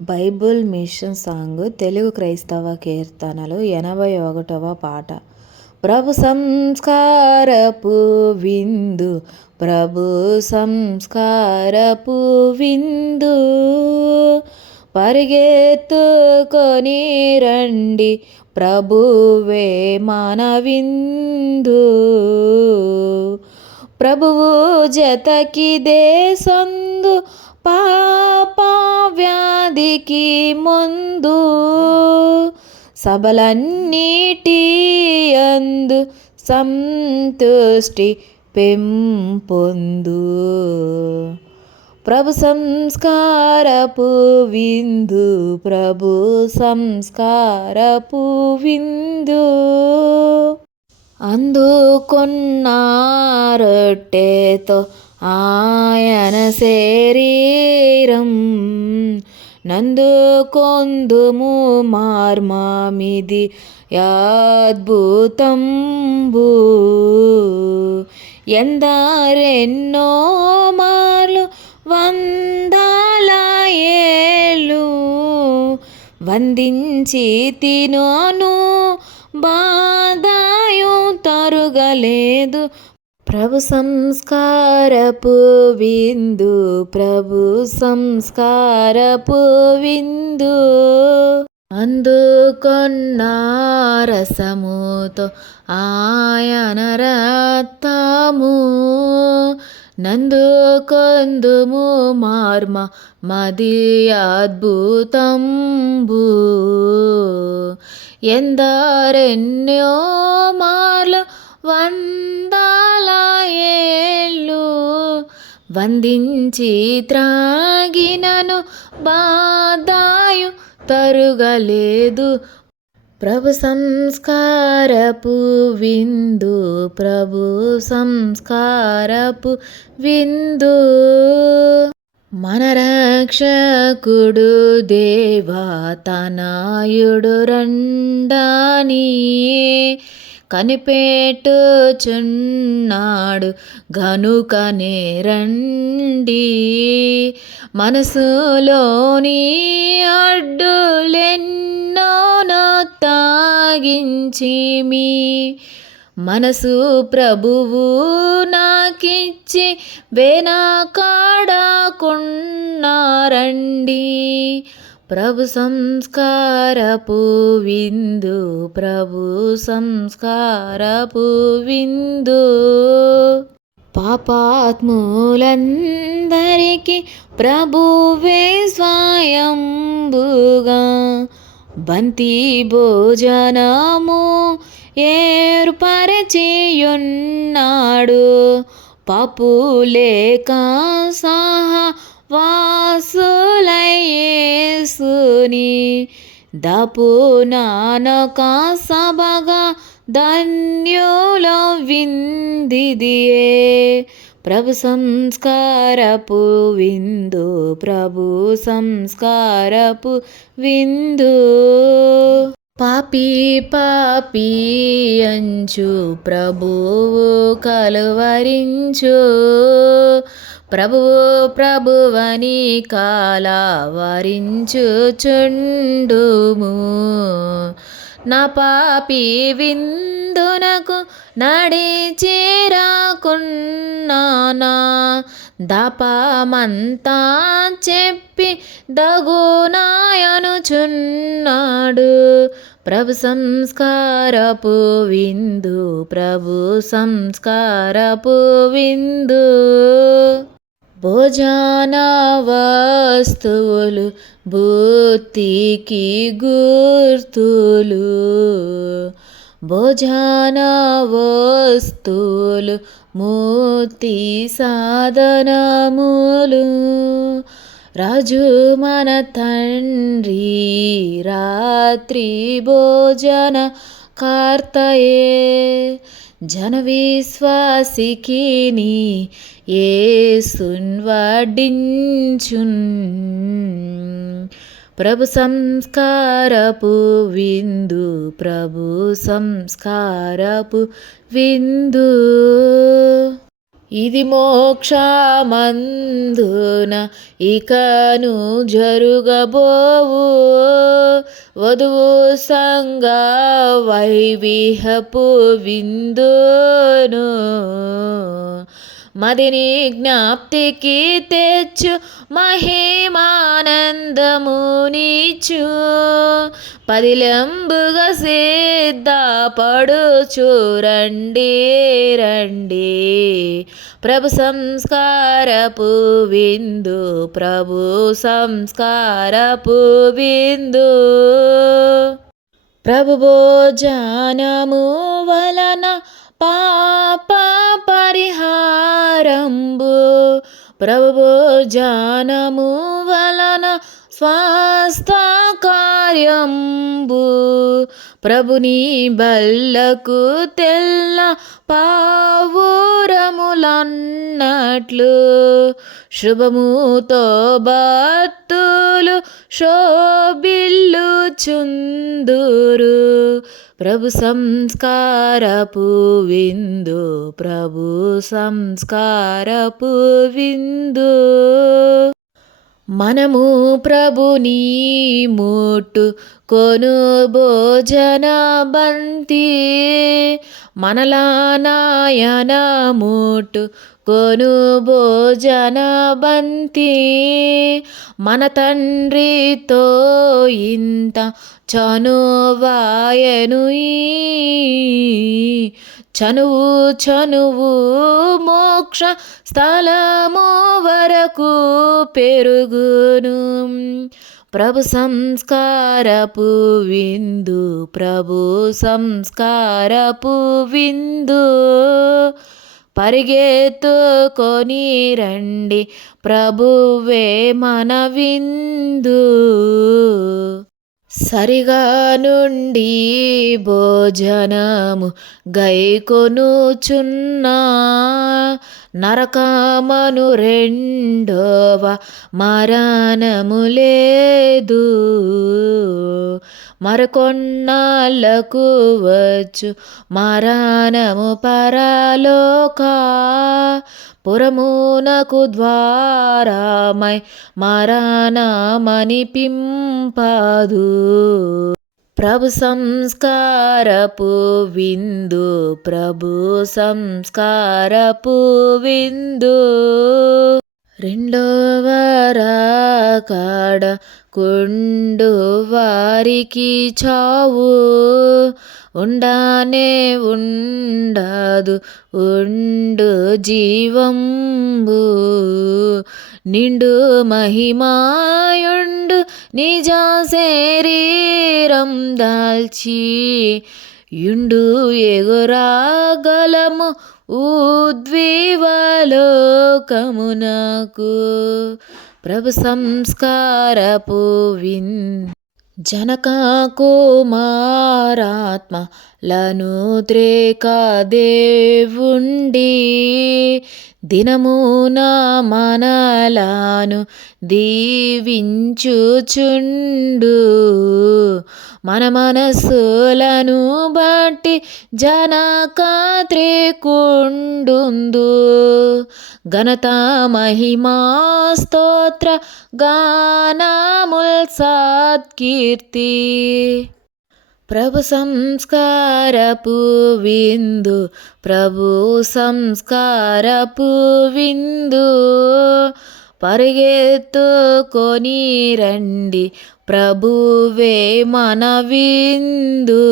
Bible machine song Telugu క్రైస్తవ కీర్తనలు ఎనభై ఒకటవ పాట. ప్రభు సంస్కారపు విందు ప్రభు సంస్కారపు విందు పరిగెత్తుకొని రండి ప్రభువే మన విందు. ప్రభువు జతకిదే సందు పాప వ్యాధికి ముందు సబలన్నిటి అందు సంతుష్టి పెంపొందు. ప్రభు సంస్కారపు విందు ప్రభు సంస్కారపు విందు. అందుకొన్నారొట్టెతో ఆయన శరీరం నందు కొందుము మార్మామిది అద్భుతంబు. ఎందరెన్నో మాలు వందల ఏళ్ళు వందించి తినోను బాధాయు తరుగలేదు. ప్రభు సంస్కారపు విందు ప్రభు సంస్కారపు విందు. అందుకొన్న రసముతో ఆయన రక్తము నందుకొందుము మార్మ మది అద్భుతంబు. ఎందరెన్నో మార్లు వన్ ఏళ్ళు వందించి త్రాగినను బాధాయు తరుగలేదు. ప్రభు సంస్కారపు విందు ప్రభు సంస్కారపు విందు. మన రక్షకుడు దేవా తనాయుడు రండాని కనిపెట్టుచున్నాడు. గనుకనే రండి. మనసులోని అడ్డులెన్నో తాగించి మీ మనసు ప్రభువు నాకిచ్చి వెనకాడకున్నారండి ప్రభు సంస్కారపు విందు ప్రభు సంస్కారపు విందు. పాపాత్ములందరికీ ప్రభువే స్వయంబుగా. బంతి భోజనము ఏర్పరచియున్నాడు. పాపు సహా వాసులయేసుని దపు నానక సభగా ధన్యుల విందిదియే. ప్రభు సంస్కారపు విందు ప్రభు సంస్కారపు విందు. పాపి పాపి అంచు ప్రభువు కలువరించు. ప్రభువు ప్రభువని కాలవరించుచుండుము. నా పాపి విందునకు నడిచిరాకున్నానా దపమంతా చెప్పి దగునాయనుచున్నాడు ప్రభు సంస్కారపు విందు ప్రభు సంస్కారపు విందు. భోజన వస్తువులు బుద్ధికి గుర్తులు. భోజన వస్తువులు మూర్తి సాధనములు. రాజు మన తండ్రి రాత్రి భోజన కార్తయే జన విశ్వాసికి ఏసున్ ప్రభు సంస్కారపు విందు ప్రభు సంస్కారపు విందు. ఇది మోక్షమందున ఇకను జరుగబోవు. వధువు సంగ వైవిహపు విందును మదిని జ్ఞాప్తికి తెచ్చు మహిమానందమునిచు. పదిలంబుగా సిద్ధపడు చూరండి రండి. ప్రభు సంస్కారపు విందు ప్రభు సంస్కారపు విందు. ప్రభు భోజనము వలన పాప పరిహారంబు ప్రభు వలన స్వాస్థ కార్యంబు ప్రభుని బల్లకు తెల్ల పావురములన్నట్లు. శుభముతో బత్తులు శోభిల్లు చుందురు ప్రభు సంస్కారపు విందు ప్రభు సంస్కారపు విందు మనము ప్రభుని ముట్టు కొను భోజన బంతి మనలా నాయన ముట్టు కొను భోజన బంతి. మన తండ్రితో ఇంత చనువాయను చనువు చనువు మోక్ష స్థలము వరకు పెరుగును. ప్రభు సంస్కారపు విందు ప్రభు సంస్కారపు విందు. పరిగెత్తుకొని రండి ప్రభువే మన విందు సరిగా నుండి భోజనము గైకొనుచున్నా నరకమను రెండవ మరణము లేదు. మరకొన్నాళ్ళకు వచ్చు మరణము పరలోకా. పురమునకు మరణమని మరణమనిపింపదు ప్రభు సంస్కారపు విందు ప్రభు సంస్కారపు విందు. రెండవ రాకాడ కుండు వారికి చావు. ఉండానే ఉండాదు ఉండు జీవంబు. నిండు మహిమాయుండు నిజ శరీరం దాల్చి యుండు ఎగురాగలము ఉద్వీవలోకమునకు. ప్రభు సంస్కారపు విన్ జనకాకుమారాత్మ లనుద్రేక దేవుండి త్రేక మనలాను దీవించుచుండు. మన మనసులను బట్టి జనక త్రికుండుందు ఘనత మహిమా స్తోత్ర గానాముల్ సత్కీర్తి. ప్రభు సంస్కారపు విందు ప్రభు సంస్కారపు విందు పరిగెత్తుకొని రండి ప్రభువే మన విందు